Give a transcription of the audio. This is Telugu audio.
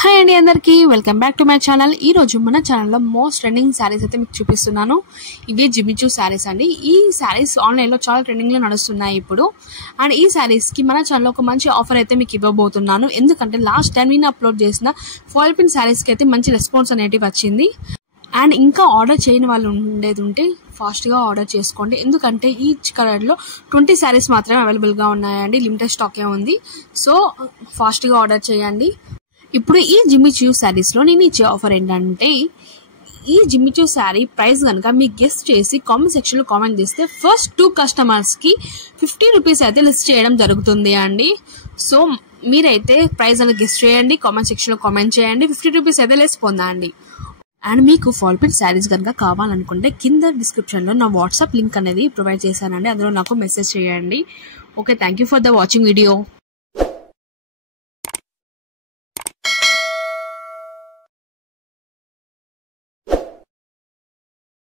హాయ్ అండి అందరికీ welcome back to my channel. ఈ రోజు మన ఛానల్లో మోస్ట్ ట్రెండింగ్ శారీస్ అయితే మీకు చూపిస్తున్నాను. ఇవే జిమిచూ శారీస్ అండి. ఈ శారీస్ ఆన్లైన్లో చాలా ట్రెండింగ్లో నడుస్తున్నాయి ఇప్పుడు. అండ్ ఈ శారీస్కి మన ఛానల్లో ఒక మంచి ఆఫర్ అయితే మీకు ఇవ్వబోతున్నాను. ఎందుకంటే లాస్ట్ టైం నేను అప్లోడ్ చేసిన ఫాయిల్ ప్రింట్ శారీస్కి అయితే మంచి రెస్పాన్స్ అనేటివి వచ్చింది. అండ్ ఇంకా ఆర్డర్ చేయని వాళ్ళు ఉండేది ఉంటే ఫాస్ట్గా ఆర్డర్ చేసుకోండి. ఎందుకంటే ఈ కలర్లో 20 శారీస్ మాత్రమే అవైలబుల్గా ఉన్నాయండి. లిమిటెడ్ స్టాకే ఉంది. సో ఫాస్ట్గా ఆర్డర్ చేయండి. ఇప్పుడు ఈ జిమిచూ శారీస్లో నేను ఇచ్చే ఆఫర్ ఏంటంటే, ఈ జిమిచూ శారీ ప్రైస్ కనుక మీకు గెస్ట్ చేసి కామెంట్ సెక్షన్లో కామెంట్ చేస్తే ఫస్ట్ 2 కస్టమర్స్కి 50 రూపీస్ అయితే లిస్ట్ చేయడం జరుగుతుంది అండి. సో మీరైతే ప్రైస్ అనేది గెస్ట్ చేయండి, కామెంట్ సెక్షన్లో కామెంట్ చేయండి, 50 రూపీస్ అయితే లెస్ పొందండి. అండ్ మీకు ఫాయిల్ ప్రింట్ శారీస్ కనుక కావాలనుకుంటే కింద డిస్క్రిప్షన్లో నా వాట్సాప్ లింక్ అనేది ప్రొవైడ్ చేశానండి. అందులో నాకు మెసేజ్ చేయండి. Okay, thank you for the watching video.